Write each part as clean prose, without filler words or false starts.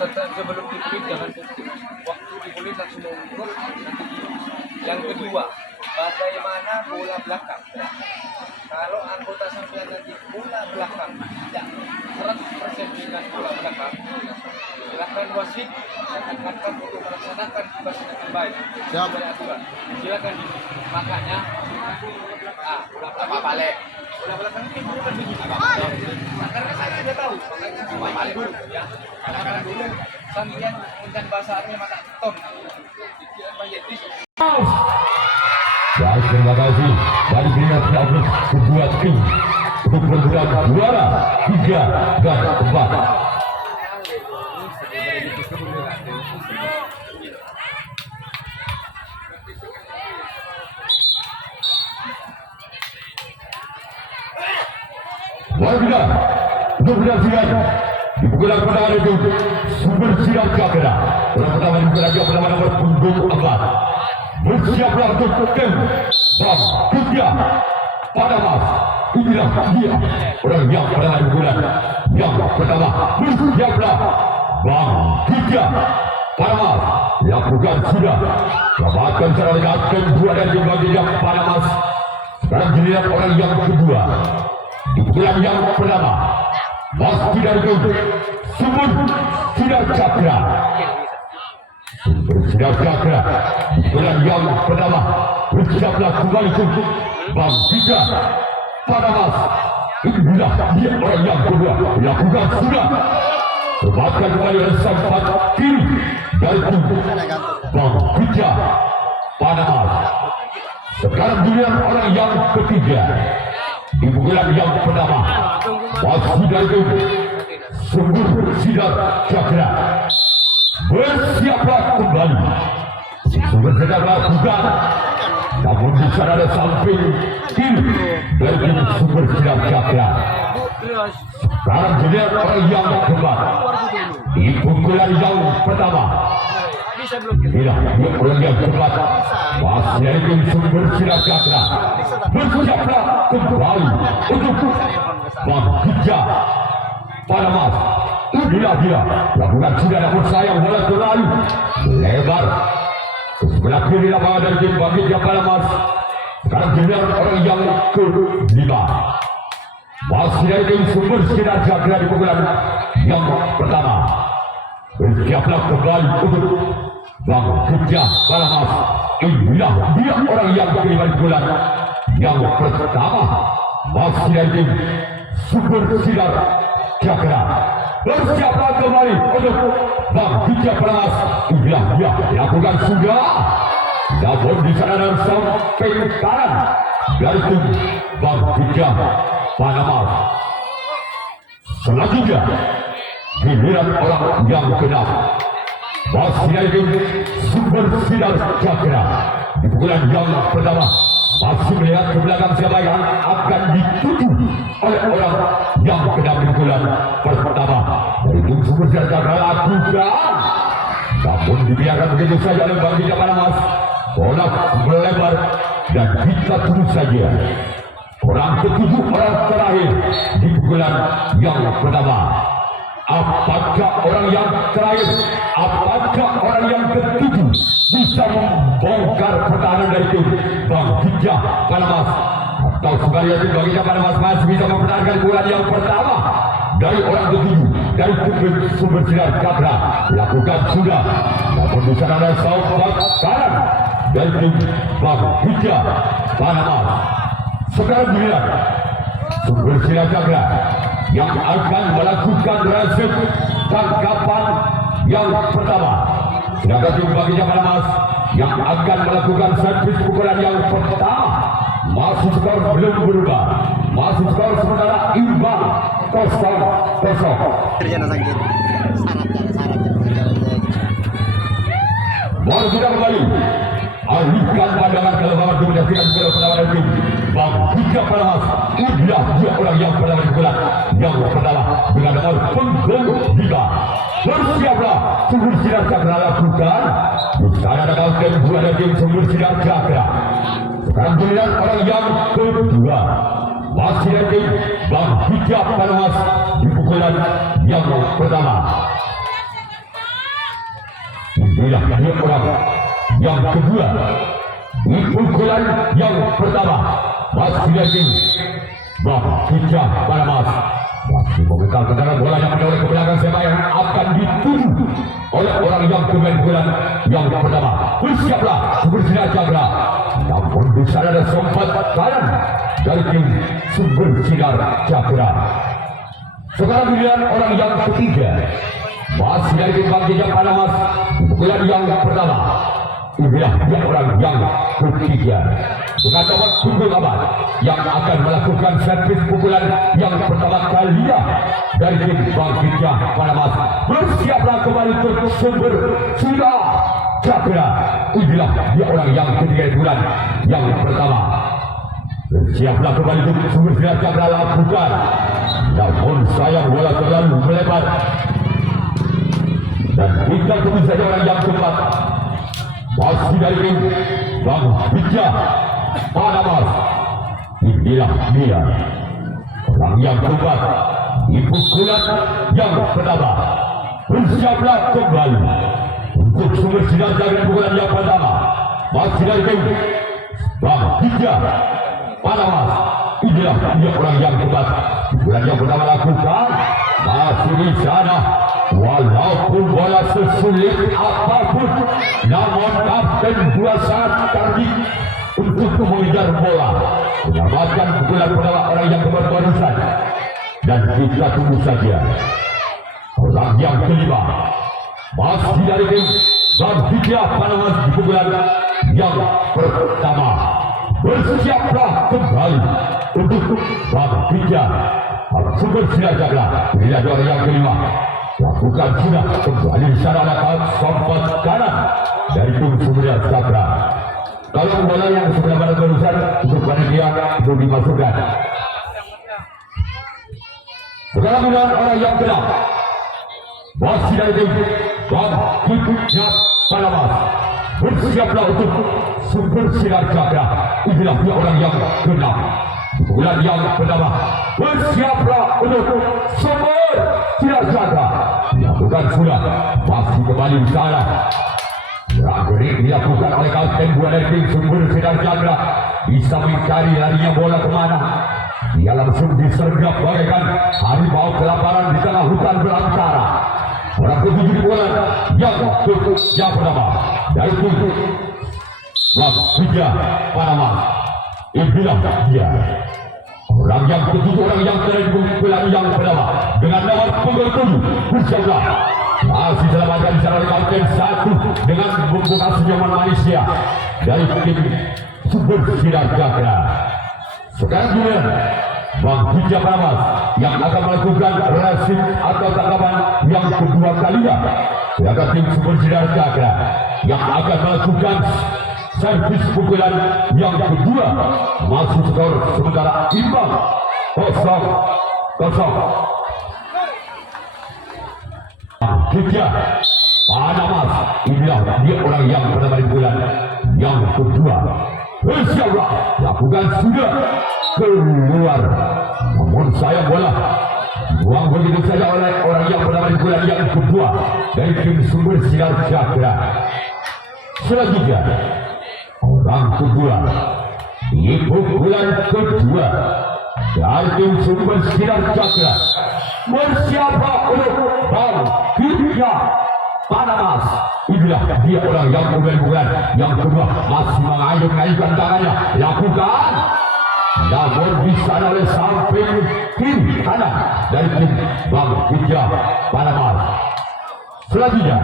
sebelum dikulit jangan waktu dikulit langsung mundur nanti. Yang kedua, bagaimana bola belakang? Kalau anggota sampean nanti bola belakang tidak 100% dengan bola belakang, silakan wasit katakan untuk melaksanakan tugas dengan baik. Sesuai aturan. Silakan. Makanya bola belakang balik. Bola belakang ini bukan begini. Karena saya sudah tahu, makanya balik dulu ya. Karena dulu sampean menggunakan bahasa Arabnya mata tom. Pikiran banyak dis. Baik, terima kasih dari pihak David kedua tim untuk program juara 3 dan 4. Warga untuk menyaksikan di pukulan pertama itu Sumber Sinar Cakra. Orang pertama di pukulan yang pertama nomor punggung 4. Bersiaplah untuk tim Bang Tiga pada mas. Inilah dia orang yang pertama di bulan yang pertama. Bersiaplah Bang Tiga pada mas. Yang bukan sudah dapatkan secara dekat tim 2 dan tim bagi yang pada mas. Sekarang dilihat orang yang kedua di bulan yang pertama. Mas tidak itu Sumber Sinar Cakra. Bersiap Cakra bulan yang pertama. Bersiaplah kembali untuk Bang Tiga pada mas. Inilah dia orang yang kedua. Lakukan sudah dapatkan kembali oleh sempat kiri dari Bang Tiga pada mas. Sekarang dilihat orang yang ketiga di bulan yang pertama. Mas tidak itu Sumber Sinar Cakra. Bersiaplah kembali. Sumber sedang lakukan. Namun di sana ada samping kiri dari Sumber Sinar Cakra. Sekarang dilihat orang yang keempat di pukulan yang pertama. Inilah orang yang keempat. Masih ada Sumber Sinar Cakra. Bersiaplah kembali untuk Bang Tiga pada mas. Inilah dia lakukan sudah namun sayang bola terlalu lebar ke sebelah kiri lapangan dari tim Bang Tiga pada mas. Sekarang dilihat orang yang kelima. Masih ada Sumber Sinar Cakra di pukulan yang pertama. Bersiaplah kembali untuk Bang Tiga pada mas. Inilah dia orang yang kelima di pukulan yang pertama. Masih ada Sumber Sinar Cakra. Bersiaplah kembali untuk Bang Tiga Pelas. Inilah dia lakukan sudah. Namun di sana dan sampai kanan dari tim Bang Tiga Panama. Selanjutnya giliran orang yang keenam. Masih ada Sumber Sinar Cakra di pukulan yang pertama. Masih melihat ke belakang siapa yang akan dituju oleh orang yang kena pukulan pertama dari tim Sumber Sinar Cakra lakukan. Namun dibiarkan begitu saja oleh Bang Tiga pada mas. Bola melebar dan kita tunggu saja orang ketujuh orang terakhir di pukulan yang pertama. Apakah orang yang terakhir, apakah orang yang ketujuh bisa membongkar pertahanan dari tim Bang Tiga pada mas, atau sebaliknya tim Bang Tiga pada mas masih bisa mempertahankan pukulan yang pertama dari orang ketujuh dari tim Sumber Sinar Cakra. Lakukan sudah, namun di sana ada sahabat kanan dari tim Bang Tiga pada mas. Sekarang dilihat Sumber Sinar Cakra yang akan melakukan resep tangkapan yang pertama. Sedangkan tim Bang Tiga pada mas yang akan melakukan servis pukulan yang pertama. Masih skor belum berubah. Masih skor sementara imbang 0-0. Terjana sakit. Bola sudah kembali. Alihkan pandangan ke lapangan dominasikan bola pertama dari tim Bang Tiga pada mas. Inilah dia orang yang pertama di bola yang pertama dengan nomor punggung 5. Bersiaplah Sumber Sinar Cakra lakukan. Di sana ada tim 2 dari tim Sumber Sinar Cakra. Sekarang dilihat orang yang kedua. Masih ada tim Bang Tiga pada mas di pukulan yang pertama. inilah dia orang yang kedua. Di pukulan yang pertama masih lagi Bang Kijah Panamas masih memegang tendangan bola yang menoleh ke belakang siapa yang akan dituju oleh orang yang pemain bulan yang pertama. Bersiaplah Sumber Sinar Cakra. Namun di sana ada sempat kanan dari tim Sumber Sinar Cakra. Sekarang giliran orang yang ketiga masih dari Bang Kijah Panamas. Pukulan yang pertama inilah dia orang yang ketiga dengan nomor punggung abad yang akan melakukan servis pukulan yang pertama kalinya dari tim Bang Kijah Panamas. Bersiaplah kembali untuk Sumber Sinar Cakra. Inilah dia orang yang ketiga bulan yang pertama. Bersiaplah kembali untuk Sumber Sinar Cakra lakukan. Namun sayang bola terlalu melebar dan tinggal tunggu saja orang yang keempat. Masih dari tim Bang Kijah Panamas. Inilah dia orang yang keempat di pukulan yang pertama. Bersiaplah kembali untuk Sumber Sinar Cakra pukulan yang pertama. Masih dari tim Bang Kijah Panamas. Inilah dia orang yang keempat. Pukulan yang pertama lakukan. Masih di sana. Walaupun bola sesulit apapun, namun kapten dua sangat cerdik untuk mengejar bola, menyelamatkan pukulan pertama orang yang barusan. Dan kita tunggu saja orang yang kelima masih dari tim Bang Kijah Panamas di pukulan yang pertama. Bersiaplah kembali untuk Bang Kijah Sumber Sinar Cakra. Inilah orang yang kelima. Lakukan sudah kembali di sana ada sompat kanan dari tim Sumber Sinar Cakra. Kalau bola yang sebelah barat barusan untuk panitia itu dimasukkan. Sekarang dengan orang yang keenam masih dari tim Bang Kijah Panamas. Bersiaplah untuk Sumber Sinar Cakra. Inilah dia orang yang keenam. Pukulan yang pertama. Bersiaplah untuk Sumber Sinar Cakra. Lakukan sudah. Masih kembali di sana. Gerak-gerik dilakukan oleh kapten buah dari tim Sumber Sinar Cakra. Bisa mencari larinya bola kemana. Dia langsung disergap bagaikan harimau kelaparan di tengah hutan belantara. Orang ketujuh di bola yang pertama dari tim Bang Kijah Panamas. Inilah dia orang yang ketujuh, orang yang terakhir pukulan yang pertama dengan nomor punggung 7. Bersiaplah. Masih selamatkan di sana oleh kapten satu dengan membuka senyuman manisnya dari tim Sumber Sinar Cakra. Sekarang juga Bang Kijah Panamas yang akan melakukan resip atau tangkapan yang kedua kalinya. Sedangkan tim Sumber Sinar Cakra yang akan melakukan servis pukulan yang kedua. Masih skor sementara imbang 0-0. Kijah Panamas. Inilah dia orang yang pertama di bulan yang kedua. Bersiaplah. Lakukan sudah keluar. Namun sayang bola buang begitu saja oleh orang yang pertama di bulan yang kedua dari tim Sumber Sinar Cakra. Selanjutnya orang kedua di pukulan kedua dari tim Sumber Sinar Cakra. Bersiaplah untuk Bang Kijah Panamas. Inilah dia orang yang bulan yang kedua masih mengayun-ayunkan tangannya. Lakukan. Namun di sana oleh samping kiri kanan dari tim Bang Kijah Panamas. Selanjutnya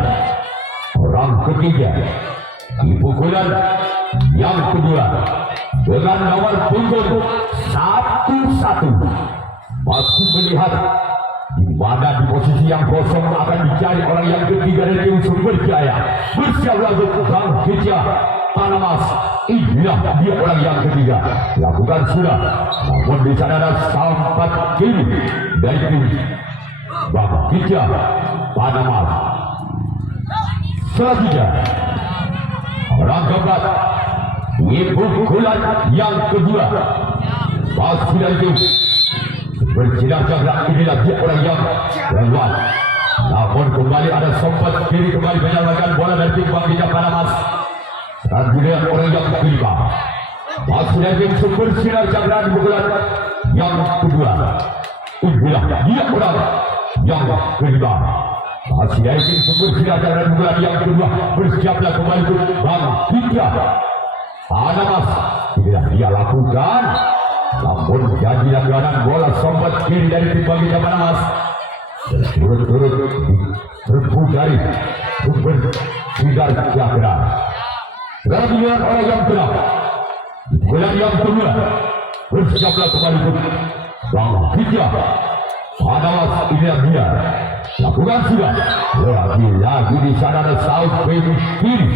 orang ketiga di pukulan yang kedua dengan nomor punggung 11 masih melihat di mana di posisi yang kosong akan dicari orang yang ketiga dari tim Sumber Jaya. Bersiaplah untuk Bang Kijah Panamas. Inilah dia orang yang ketiga. Lakukan sudah. Namun di sana ada sampat kiri dari tim Bang Kijah Panamas. Selanjutnya orang keempat di pukulan yang kedua masih dari tim Sumber Sinar Cakra. Inilah dia orang yang lewat. Namun kembali ada sempat kiri kembali menyalurkan bola dari tim Bangkita Panamas. Dan dilihat orang yang kelima. Masih dari tim Sumber Sinar Cakra di pukulan yang kedua. Inilah dia orang yang kelima. Masih dari tim Sumber Sinar Cakra di pukulan yang kedua. Bersiaplah kembali untuk Bangkita Panamas. Inilah dia lakukan. Namun jadi langganan bola sempat kiri dari tim Bangkita Panamas. Turut-turut berbu dari Sumber Sinar Cakra. Sekarang dilihat orang yang kedua. Bola yang kedua. Bersiaplah kembali untuk Bangkita Panamas. Inilah dia. Lakukan sudah. Lagi di sana ada South Bay kiri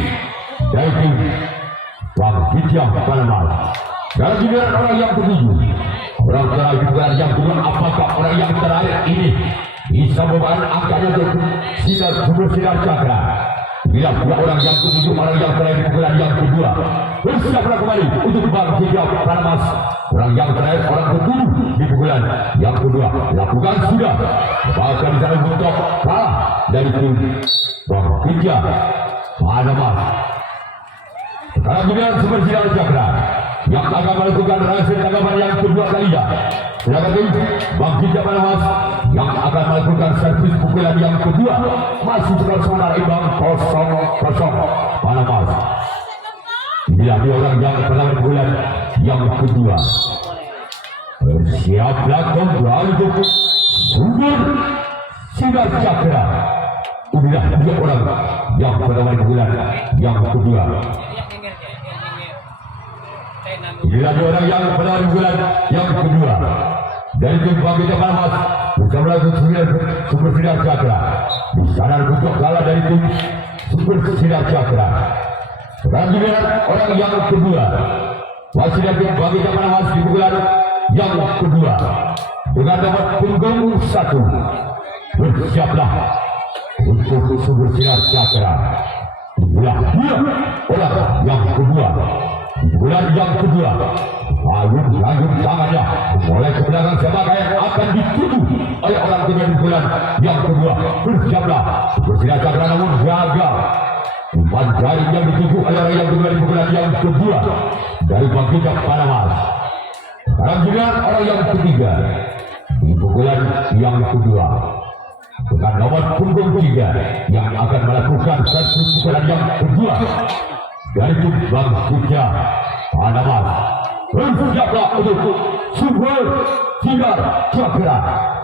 dari tim Bangkita Panamas. Sekarang dilihat orang yang ketujuh. Orang terakhir bukan yang kedua. Apakah orang yang terakhir ini bisa membawa angkanya untuk Sumber Sinar Cakra? Bila dua orang yang ketujuh, orang yang terakhir bukan yang kedua. Bersiaplah kembali untuk Bangkita Panamas. Orang yang terakhir, orang ketujuh di pukulan yang kedua. Lakukan sudah. Bahkan dari untuk kalah dari tim Bangkita Panamas. Sekarang kemudian Sumber Sinar Cakra yang akan melakukan rahasia tanggapan yang kedua kalinya. Sedangkan tim Bangkita Panamas yang akan melakukan servis pukulan yang kedua. Masih skor imbang 0-0 Panamas. Inilah dia orang yang pertama pukulan yang kedua. Bersiaplah kembali untuk Sumber Sinar Cakra. Inilah dia orang yang pertama pukulan yang kedua. Inilah dia orang yang pertama pukulan yang kedua. Dari tim Bangkita Panamas bersama Sumber Sinar Cakra. Di sana untuk kalah dari tim Sumber Sinar Cakra. Sekarang dilihat orang yang kedua. Masih dari tim Bangkita Panamas di pukulan yang kedua. Dengan nomor punggung 1. Bersiaplah untuk Sumber Sinar Cakra. Inilah dia orang yang kedua. Bulan yang kedua, lanjut tangannya mulai ke belakang sebagai yang akan dituju oleh orang kedua di bulan yang kedua. Bersiaplah Sumber Sinar Cakra namun gagal. Umpan jaring yang dituju oleh orang yang kedua di bulan yang kedua dari Bangkita Panamas. Sekarang juga orang yang ketiga di pukulan yang kedua dengan nomor punggung 3 yang akan melakukan servis pukulan yang kedua dari tim Bangkita Panamas. Bersiaplah untuk Sumber Sinar Cakra.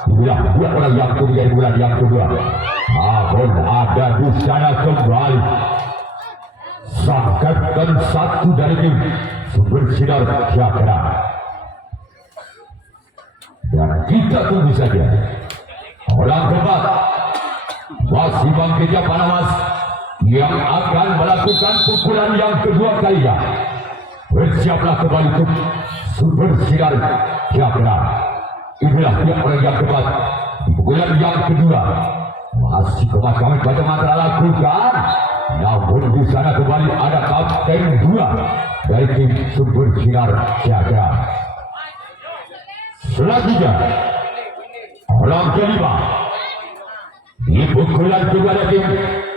Inilah dua orang yang ketiga di bulan yang kedua. Namun ada di sana kembali sangkatkan satu dari tim Sumber Sinar Cakra. Dan kita tunggu saja orang keempat masih Bangkita Panamas yang akan melakukan pukulan yang kedua kalinya. Bersiaplah kembali untuk Sumber Sinar Cakra. Inilah dia orang yang keempat pukulan yang kedua. Masih kami baca mantra lakukan. Namun di sana kembali ada kapten 2 dari tim Sumber Sinar Cakra. Selanjutnya orang kelima di pukulan kedua dari tim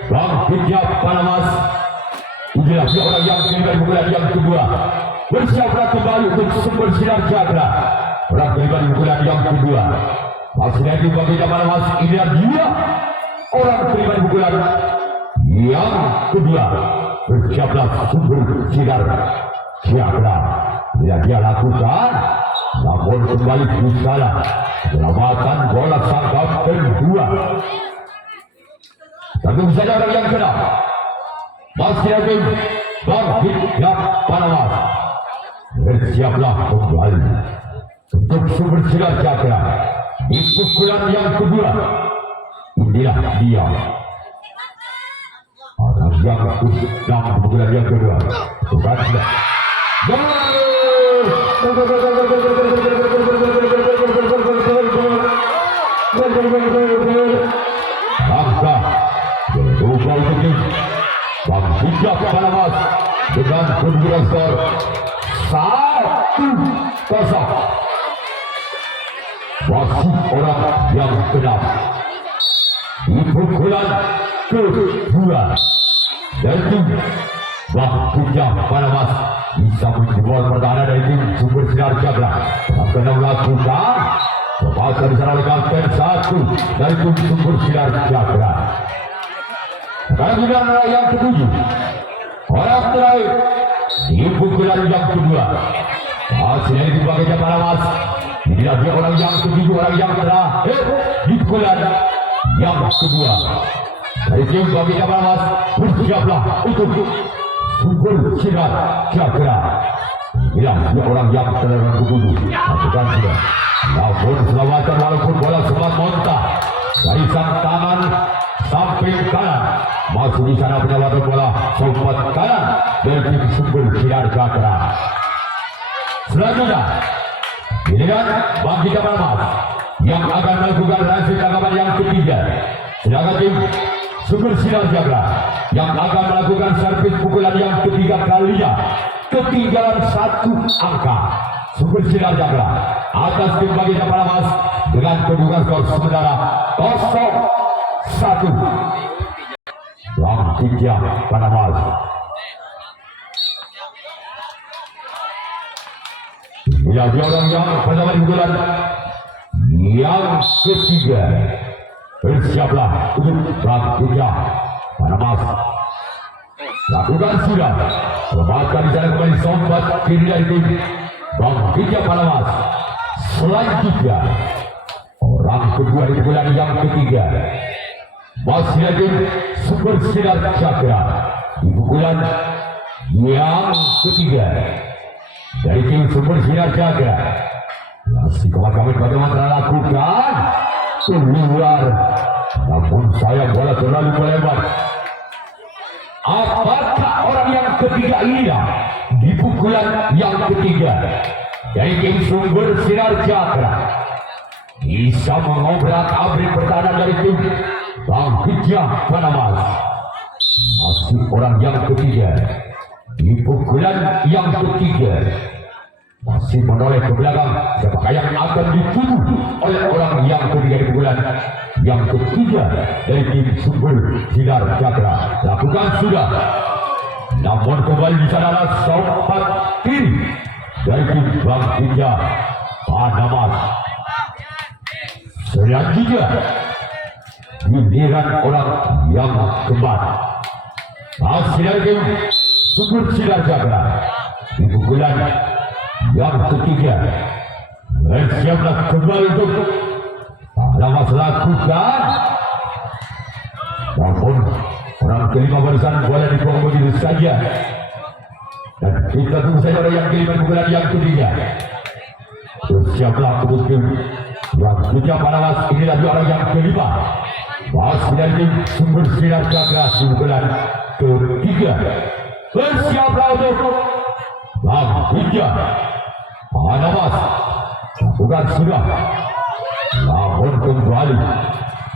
Bangkita Panamas. Inilah dia orang yang kelima di pukulan yang kedua. Bersiaplah kembali untuk Sumber Sinar Cakra. Orang kelima di pukulan yang kedua. Masih dari tim Bangkita Panamas. Inilah dia orang kelima di pukulan yang kedua. Bersiaplah Sumber Sinar Cakra. Inilah dia lakukan. Namun kembali di sana selamatkan bola sang kapten 2. Tentu saja orang yang kena masih ada Bangkita Panamas. Bersiaplah kembali untuk Sumber Sinar Cakra di pukulan yang kedua. Inilah dia orang yang sedang pukulan yang kedua. Bukan sudah Bangka berubah untuk Bangkita Panamas dengan kedudukan skor 1-0. Wasit orang yang genap di pukulan kedua dari tim Bakutnya Panamas bisa menjebol pertahanan dari tim Sumber Sinar Jagra akan melakukan lepaskan di sana oleh kapten 1 dari tim Sumber Sinar Jagra. Kemudian yang ketujuh orang terakhir di pukulan yang kedua masih dari tim Bakutnya Panamas. Ini lagi orang yang ketujuh, orang yang terakhir di pukulan yang kedua dari tim Bakutnya Panamas. Bersiaplah untuk Sumber Sinar Jagra. Inilah orang yang terakhir ketujuh. Lakukan sudah. Namun selamatkan walaupun bola sempat montak dari sang tangan samping kanan. Masuk di sana penyelamatkan bola sempat kanan dari tim Sumber Sinar Jagra. Selanjutnya giliran Bakutnya Panamas yang akan melakukan reaksi tangkapan yang ketiga. Sedangkan tim Sumber Sinar Jagra yang akan melakukan servis pukulan yang ketiga kalinya. Ketinggalan 1 angka. Sumber Sinar Jagra atas tim Bakutnya Panamas dengan kedudukan skor sementara 0-1. Bakutnya Panamas. Ya, orang yang pertama di bulan yang ketiga. Bersiaplah untuk Bakutnya Panamas. Lakukan sudah. Lepaskan di sana kembali sombat kiri dari tim Bakutnya Panamas. Selanjutnya orang kedua di bulan yang ketiga masih ada tim Sumber Sinar Jagra di pukulan yang ketiga dari tim Sumber Sinar Jagra. Masih kami bagaimana lakukan keluar, namun sayang bola terlalu melebar. Apakah orang yang ketiga ini di pukulan yang ketiga dari tim Sumber Sinar Jagra bisa mengobrak-abrik pertahanan dari tim Bakutnya Panamas? Masih orang yang ketiga di pukulan yang ketiga masih menoleh ke belakang. Siapakah yang akan dituduh oleh orang yang ketiga di pukulan yang ketiga dari tim Sumber Sinar Jagra? Lakukan sudah. Namun kembali di sana sompat kiri dari tim Bakutnya Panamas. Selanjutnya giliran orang yang keempat masih dari tim Sumber Sinar Jagra di pukulan yang ketiga. Bersiaplah kembali untuk Panamas lakukan. Namun orang kelima barisan bola dibuang begitu saja. Dan kita tunggu saja orang yang kelima di pukulan yang ketiga. Bersiaplah untuk tim Bakutnya Panamas. Inilah dua orang yang kelima masih dari tim Sumber Sinar Jagra di pukulan ketiga. Bersiaplah untuk Bakutnya Panamas. Bukan sudah. Namun kembali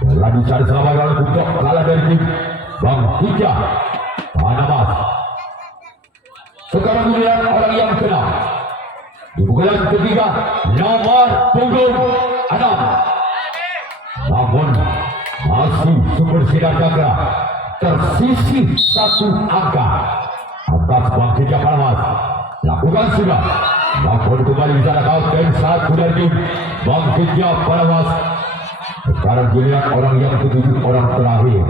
bola dicari selamatkan untuk kalah dari tim Bakutnya Panamas. Sekarang giliran orang yang keenam di pukulan ketiga nomor punggung 6. Namun masih Sumber Sinar Jagra tersisih 1 angka atas Bakutnya Panamas. Lakukan sudah. Namun kembali di sana kapten 1 dari tim Bakutnya Panamas. Sekarang giliran orang yang ketujuh, orang terakhir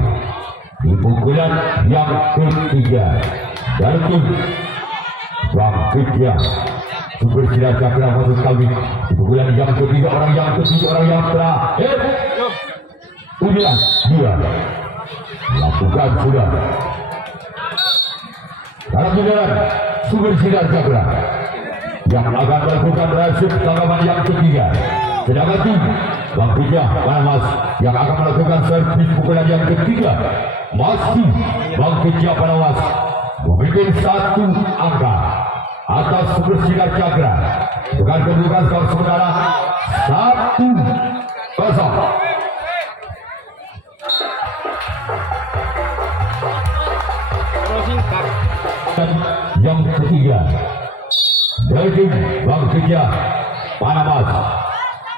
di pukulan yang ketiga dari tim Bakutnya Sumber Sinar Jagra. Maksud kami di pukulan yang ketiga, orang yang ketujuh, orang yang terakhir. Udah dia lakukan sudah. Sekarang giliran Sumber Sinar Jagra yang akan melakukan reaksi tangkapan yang ketiga. Sedangkan tim Bakutnya Panamas yang akan melakukan servis pukulan yang ketiga. Masih Bakutnya Panamas memimpin 1 angka atas Sumber Sinar Jagra dengan kedudukan skor sementara 1-0. Yang ketiga dari tim Bakutnya Panamas.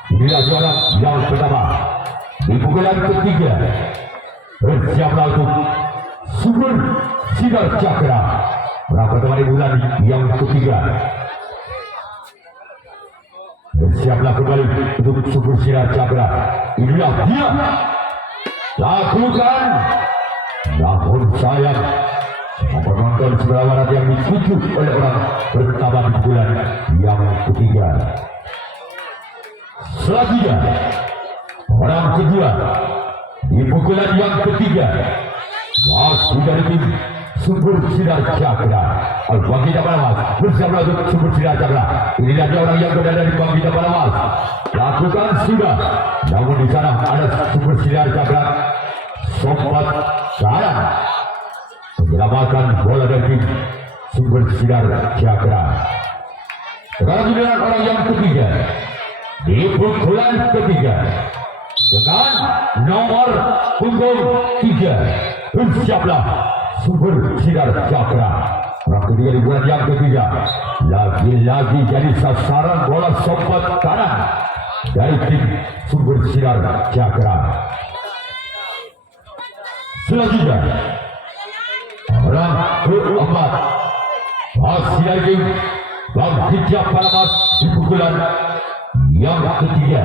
Inilah juara yang pertama di pukulan ketiga Bersiaplah untuk Super Sinar Cakra. Berapa teman bulan yang ketiga. Bersiaplah kembali untuk Super Sinar Cakra. Inilah dia. Lakukan. Namun sayang, penonton sebelah barat yang dituju oleh orang pertama di bulan yang ketiga. Selanjutnya, orang kedua di pukulan yang ketiga masih dari tim Super Sinar Cakra. Bangkit Panamas bersama untuk Super Sinar Cakra. Inilah dia orang yang berada dari Bangkit Panamas. Lakukan sudah, namun di sana ada Super Sinar Cakra. Sobat kanan menyelamatkan bola dari tim Super Sinar Cakra. Sekarang giliran orang yang ketiga di pukulan ketiga dengan nomor punggung 3. Bersiaplah Super Sinar Cakra. Orang ketiga di bulan yang ketiga lagi-lagi jadi sasaran bola sobat kanan dari tim Super Sinar Cakra. Selanjutnya orang keempat masih lagi Bangkit Panamas di pukulan yang ketiga.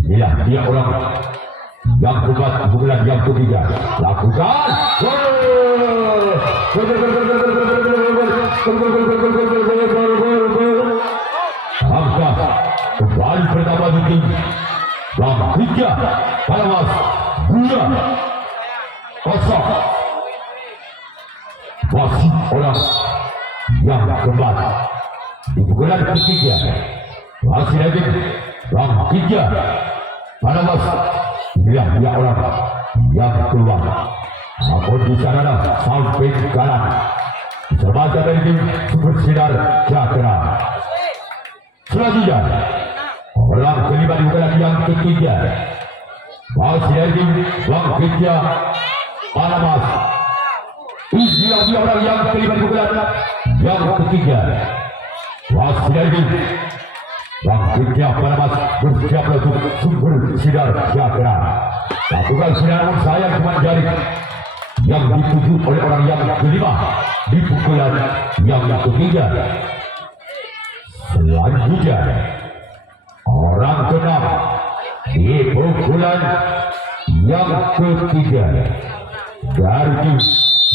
Inilah dia orang yang keempat di pukulan yang ketiga. Lakukan. Angka kembali pertama di tim Bangkit Panamas 2-0. Masih orang yang keempat di pukulan ketiga. Masih lagi Bangkit Panamas. Inilah dia orang yang keluar. Namun di sana sampai kanan terbaca dari tim Super Sinar Cakra. Selanjutnya orang kelima di pukulan yang ketiga. Masih lagi Bangkit Panamas. Inilah dia orang yang kelima di pukulan yang ketiga. Masih lagi Bangkit Panamas bersiap untuk Super Sinar Cakra. Lakukan sinar saya cuma jari yang dituju oleh orang yang kelima di pukulan yang ketiga. Selanjutnya orang keenam di pukulan yang ketiga dari tim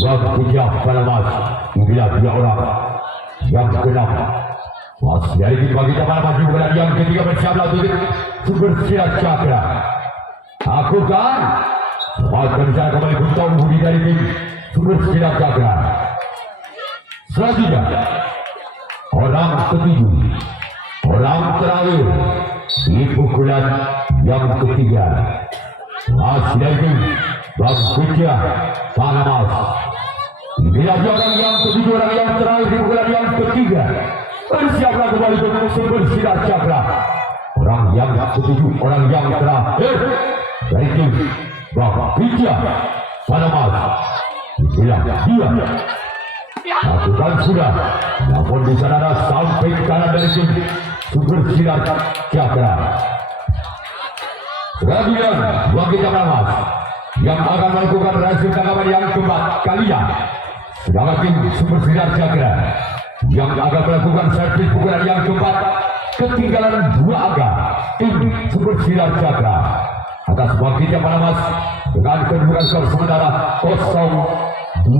Bangkit Panamas. Inilah dia orang yang keenam. Masih dari tim Bangkit Panamas di pukulan yang ketiga. Bersiaplah untuk Super Sinar Cakra. Lakukan. Semakin bisa kembali bertemu dari tim Super Sinar Cakra. Selanjutnya orang ketujuh, orang terakhir di pukulan yang ketiga. Masih dari tim Bangkit Panamas. Inilah dia orang yang ketujuh, orang yang terakhir di pukulan yang ketiga. Bersiaplah kembali untuk Super Sinar Cakra. Orang yang ketujuh, orang yang terakhir dari tim Bangkit Panamas. Inilah dia. Lakukan sudah, namun di sana ada sampai kanan dari tim Super Sinar Cakra. Sekarang Bangkit Panamas yang akan melakukan hasil tangkapan yang keempat kalinya. Sedangkan tim Super Sinar Cakra yang akan melakukan servis pukulan yang keempat. Ketinggalan 2 angka tim Super Sinar Cakra atas Bangkit Panamas dengan kedudukan skor sementara 0-2.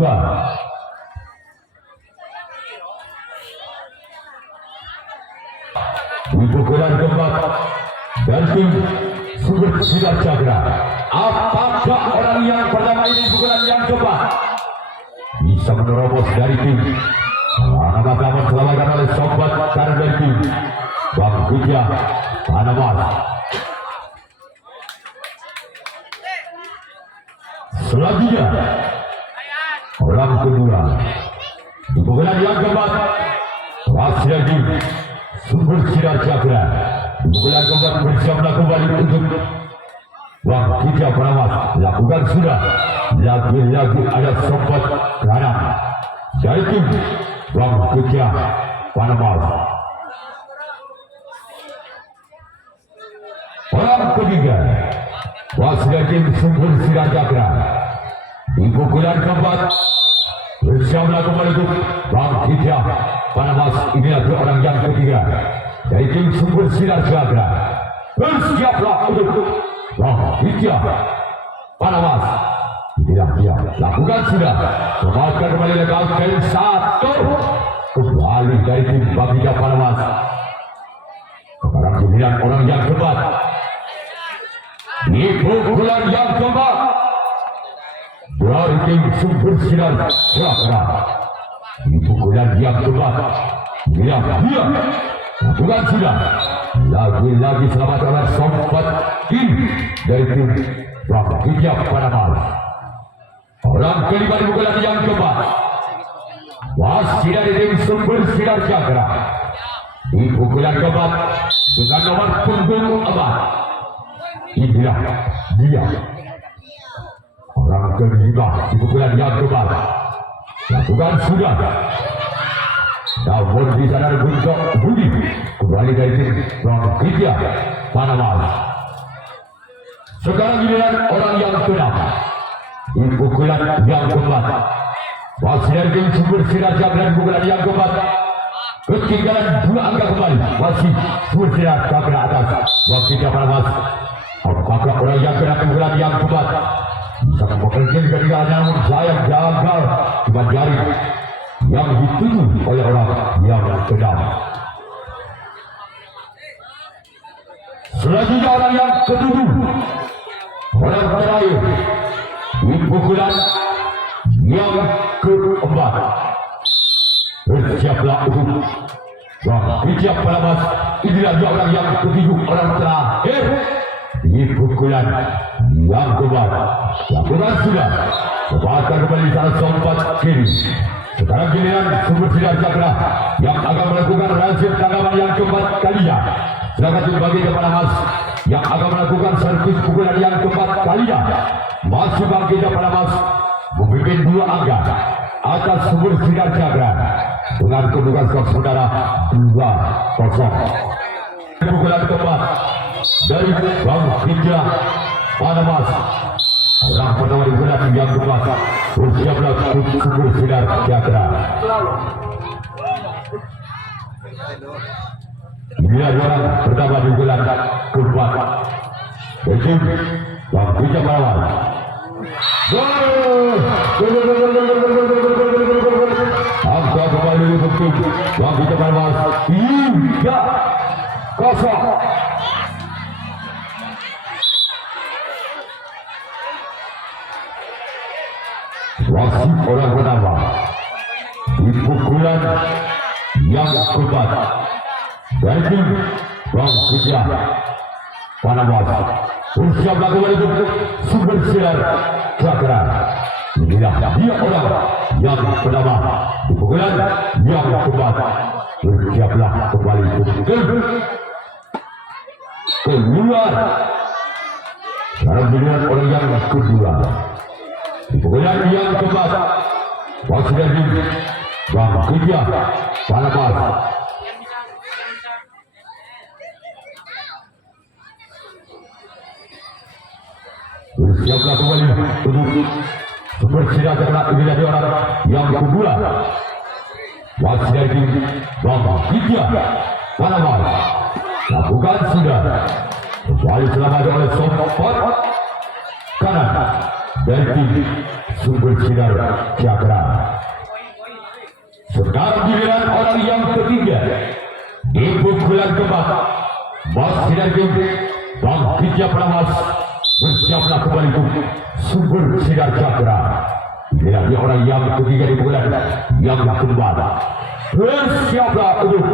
Di pukulan keempat dan tim Super Sinar Cakra, apakah orang yang pertama ini pukulan yang keempat bisa menerobos dari tim nama-nama selamatkan oleh sobat kanan dari tim Bangkit Panamas. Selanjutnya orang kedua di pukulan yang keempat masih lagi Super Sinar Cakra. Di pukulan keempat bersiaplah kembali untuk Bangkit Panamas. Lakukan sudah, lagi-lagi ada sobat kanan dari tim Bangkit Panamas. Orang ketiga wasit dari tim Sumber Sinar Cakra. Di pukulan keempat bersama kembali untuk Bang Hidya Panamas. Inilah dua orang yang ketiga dari tim Sumber Sinar Cakra. Bersiaplah untuk Bang Hidya Panamas. Inilah dia lakukan sudah. Kembalikan kembali legal kali satu. Kembali dari tim Bang Hidya Panamas. Sekarang giliran orang yang keempat. Di pukulan yang keempat dari tim Sumber Sinar Cakra. Di pukulan yang keempat. Dia lakukan sudah. Lagi-lagi selamat oleh Sobat Kim dari tim Bang Hidya Panamas. Orang kelima di pukulan yang keempat. Wasit dari tim Sumber Sinar Cakra. Di pukulan keempat dengan nomor punggung 4. Inilah dia orang kelima di pukulan yang keempat. Lakukan sudah. Namun di sana ada bentuk Budi kembali dari tim Bang Hidya Panamas. Sekarang giliran orang yang keenam di pukulan yang keempat. Wasit dari tim Sumber Sinar Cakra di pukulan yang keempat. Ketinggalan 2 angka kembali. Wasit Sumber Sinar Cakra atas Bang Hidya Panamas. Apakah orang yang kena pukulan yang keempat bisa memperkecil ketinggalan, namun sayang gagal cuma jari yang dituju oleh orang yang keenam. Selanjutnya orang yang ketujuh, orang terakhir di pukulan yang keempat. Bersiaplah untuk Bang Hidya Panamas. Inilah dia orang yang ketujuh, orang terakhir di pukulan yang keempat. Lakukan sudah. Lepaskan kembali salah Sobat kiri. Sekarang giliran Sumber Sinar Cakra yang akan melakukan razia tanggapan yang keempat kalinya. Sedangkan tim Bang Hidya Panamas yang akan melakukan servis pukulan yang keempat kalinya. Masih Bang Hidya Panamas memimpin 2 angka atas Sumber Sinar Cakra dengan kedudukan skor saudara 2-0. Pukulan keempat dari Bang Hidya Panamas. Orang pertama di pukulan yang keempat. Bersiaplah untuk Sumber Sinar Cakra. Inilah orang pertama di pukulan keempat. Itu Bang Hidya Panamas. Angka kembali untuk tim Bang Hidya Panamas 3-0. Wasit orang pertama di pukulan yang keempat dari tim Bang Hidya Panamas. Bersiaplah kembali untuk Sumber Sinar Cakra. Inilah dia orang yang pertama di pukulan yang keempat. Bersiaplah kembali untuk keluar. Sekarang giliran orang yang kedua di pukulan yang keempat. Wasit dari Bang Hidya Panamas. Bersiaplah kembali untuk Sumber Sinar Cakra. Inilah dia orang yang kedua. Wasit dari Bang Hidya Panamas. Lakukan sudah. Kembali selamat oleh Sobat kanan dari tim Sumber Sinar Cakra. Sekarang giliran orang yang ketiga di pukulan keempat. Wasit dari tim Bang Hidya Panamas. Bersiaplah kembali untuk Sumber Sinar Cakra. Inilah dia orang yang ketiga di pukulan yang keempat. Bersiaplah untuk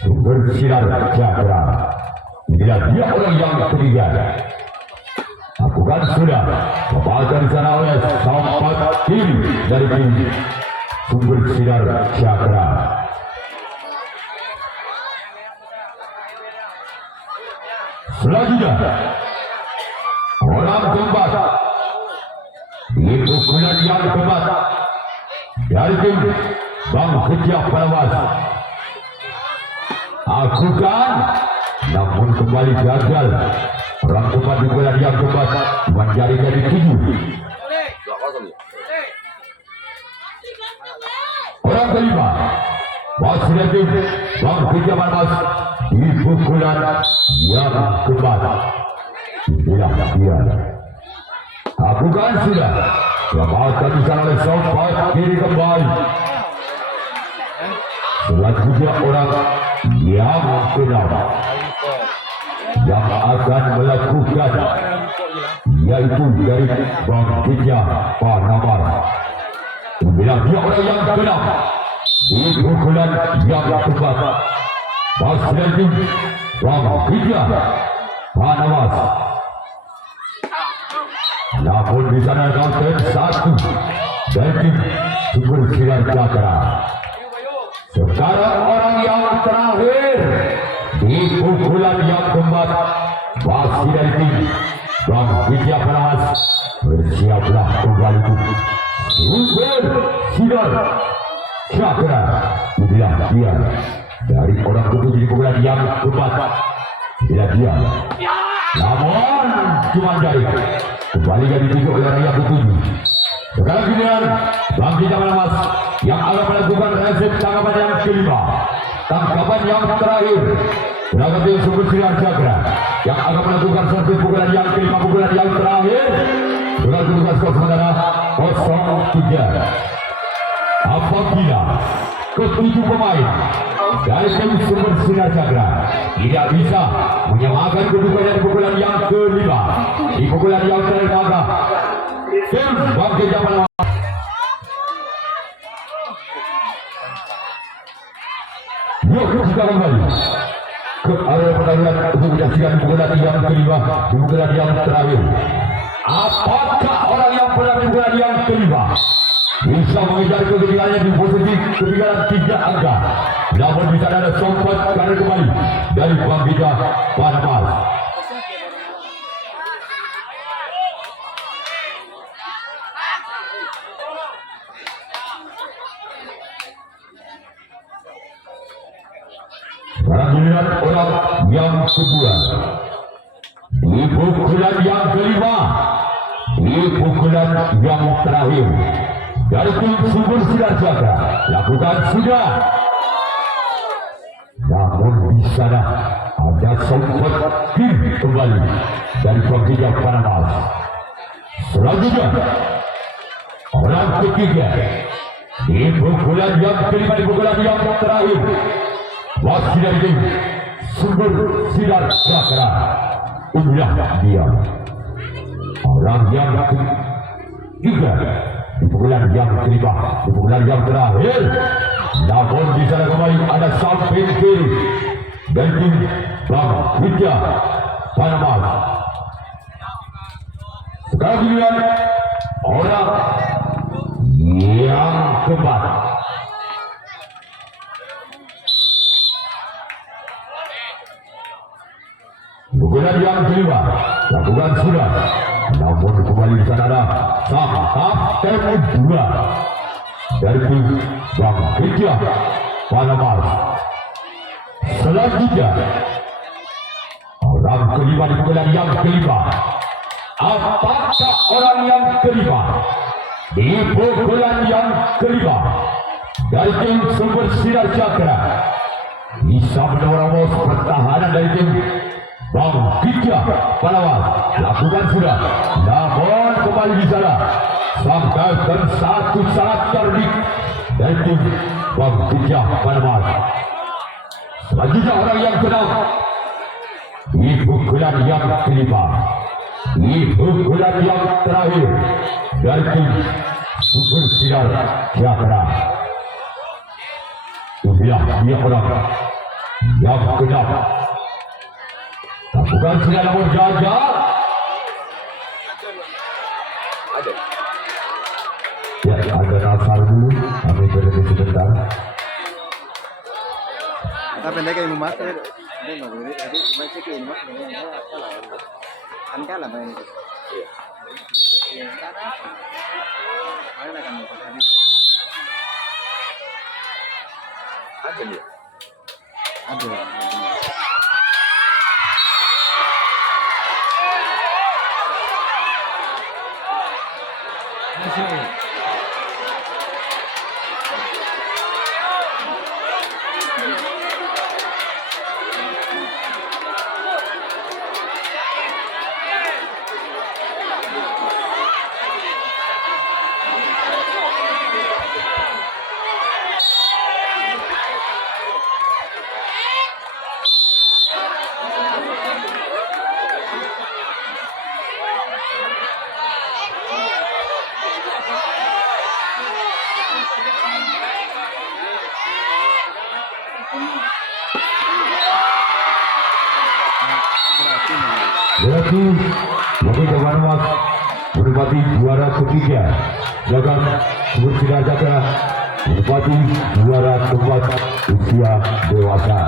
Sumber Sinar Cakra. Inilah dia orang yang ketiga. Lakukan sudah. Lepaskan di sana oleh Sobat kiri dari tim Sumber Sinar Cakra. Selanjutnya orang keempat di pukulan yang keempat dari tim Bang Hidya Panamas. Lakukan, namun kembali gagal Orang keempat pukulan yang keempat menjadi dari 7. Orang kelima masih lagi Bang Pinjaman Mas di pukulan yang keempat. Inilah dia. Bukan sudah selamatkan di sana oleh Sobat kiri kembali. Selanjutnya orang yang keenam yang akan melakukan yaitu dari Bang Pinjam Panamar. Inilah dia orang yang keenam di pukulan yang keempat. Masih lagi Bang Pinjam Panamar. Namun di sana kaunter 1 dari Sumber Sinar Cakra. Sekarang orang yang terakhir di pukulan yang keempat masih dari tim Bang Pinjam Panamar. Bersiaplah kembali Sumber Sinar Cakra. Inilah dia dari orang ketujuh di pukulan yang keempat. Inilah dia. Namun cuma dari kembali dari tiga oleh orang yang ketujuh. Sekarang giliran Bang Pinjam Panamar yang akan melakukan resep tangkapan yang kelima. Tangkapan yang terakhir berangkat dari Sumber Sinar Cakra yang akan melakukan servis pukulan yang kelima, pukulan yang terakhir dengan kedudukan skor sementara 0-3. Apabila ketujuh pemain dari tim Sumber Sinar Cakra tidak bisa menyamakan kedudukan dari pukulan yang kelima di pukulan yang terakhir, maka tim Bang Pinjam Panamar kita kembali ke area pertandingan untuk menyaksikan pukulan yang kelima di pukulan yang terakhir. Apakah orang yang pernah di pukulan yang kelima bisa mengejar ketinggalannya di posisi ketinggalan 3 angka? Namun bisa ada sempat kanan kembali dari Bang Pinjam Panamar. Sekarang giliran orang yang kedua di pukulan yang kelima, di pukulan yang terakhir dari tim Sumber Sinar Cakra. Lakukan sudah, namun di sana ada sempat kembali dari Bang Pinjam Panamar. Selanjutnya orang ketiga di pukulan yang kelima, di pukulan yang terakhir masih dari tim Sumber Sinar Cakra. Inilah dia orang yang ketiga di pukulan yang kelima, di pukulan yang terakhir. Namun di sana kembali ada samping kiri dari tim Bang Pinjam Panamar. Sekarang giliran orang yang keempat. Pukulan yang kelima lakukan sudah, namun kembali di sana ada sang kapten 2 dari tim Bang Pinjam Panamar. Selanjutnya orang kelima di pukulan yang kelima. Apakah orang yang kelima di pukulan yang kelima dari tim Sumber Sinar Cakra bisa menerobos pertahanan dari tim Bang Pinjam Panamar? Lakukan sudah, namun kembali di sana sangkakan satu sangat cerdik dari tim Bang Pinjam Panamar. Selanjutnya orang yang keenam di pukulan yang kelima, di pukulan yang terakhir dari tim Sumber Sinar Cakra. Inilah dia orang yang keenam. Bukan sudah nomor jaga. Ada. Ya, ada nasar dulu. Kami berhenti sebentar. Ta bên đấy cái mát đấy, đây mà cái mấy cái kia mát này nó là ăn cá là mình. Đấy là cần phải đi. Ada dia. Aduh. Berarti Bagi Jawa menempati juara ketiga. Jagan Sumber Cakra menempati juara keempat usia dewasa.